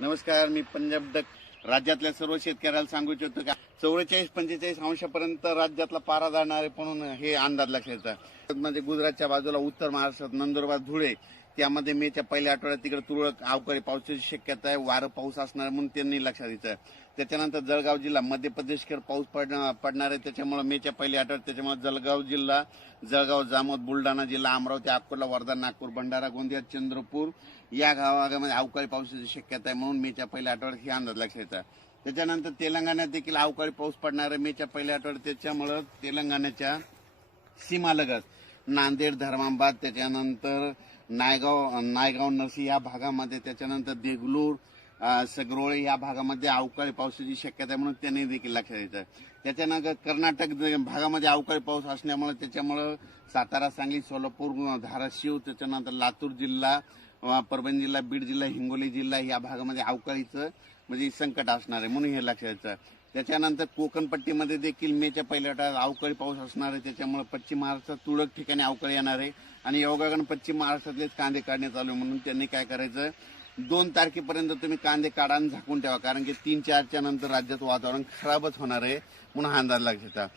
नमस्कार, मी पंजाब डक. राज्यातल्या सर्व शेतकऱ्याला सांगू इच्छितो का 44-45 अंशापर्यंत राज्यातला पारा जाणार आहे म्हणून हे अंदाज लक्षात येतात. म्हणजे गुजरातच्या बाजूला उत्तर महाराष्ट्रात नंदुरबार धुळे त्यामध्ये मेच्या पहिल्या आठवड्यात तिकडे तुरळक अवकाळी पावसाची शक्यता आहे. वारं पाऊस असणार म्हणून त्यांनी लक्षात द्यायचं. त्याच्यानंतर जळगाव जिल्हा मध्य प्रदेशकर पाऊस पडणार आहे. त्याच्यामुळे मेच्या पहिल्या आठवड्यात त्याच्यामुळे जळगाव जिल्हा, जळगाव, जामोद, बुलढाणा जिल्हा, अमरावती, अकोला, वर्धा, नागपूर, भंडारा, गोंदिया, चंद्रपूर या भागामध्ये अवकाळी पावसाची शक्यता आहे म्हणून मेच्या पहिल्या आठवड्यात हे अंदाज लक्षात येतात. त्याच्यानंतर तेलंगणात देखील अवकाळी पाऊस पडणार आहे मेच्या पहिल्या आठवड्यात. त्याच्यामुळं तेलंगणाच्या सीमालगत नांदेड, धर्माबाद, त्याच्यानंतर नायगाव नरसी या भागामध्ये, त्याच्यानंतर देगलूर, सगरोळे या भागामध्ये अवकाळी पावसाची शक्यता आहे म्हणून त्यांनी देखील लक्षात द्यायचं. त्याच्यानंतर कर्नाटक भागामध्ये अवकाळी पाऊस असल्यामुळे त्याच्यामुळं सातारा, सांगली, सोलापूर, धाराशिव, त्याच्यानंतर लातूर जिल्हा, परभणी जिल्हा, बीड जिल्हा, हिंगोली जिल्हा या भागामध्ये अवकाळीचं म्हणजे संकट असणार आहे म्हणून हे लक्षात द्यायचं. त्याच्यानंतर कोकण पट्टीमध्ये देखील मेच्या पहिल्या आठवड्यात अवकाळी पाऊस असणार आहे. त्याच्यामुळे पश्चिम महाराष्ट्रात तुरळक ठिकाणी अवकाळी येणार आहे आणि योगायोगानं पश्चिम महाराष्ट्रातलेच कांदे काढण्यात आले म्हणून त्यांनी काय करायचं, 2 तारखेपर्यंत तुम्ही कांदे काढा आणि झाकून ठेवा, कारण की 3-4च्या नंतर राज्यात वातावरण खराबच होणार आहे म्हणून हा अंदाज लक्षात.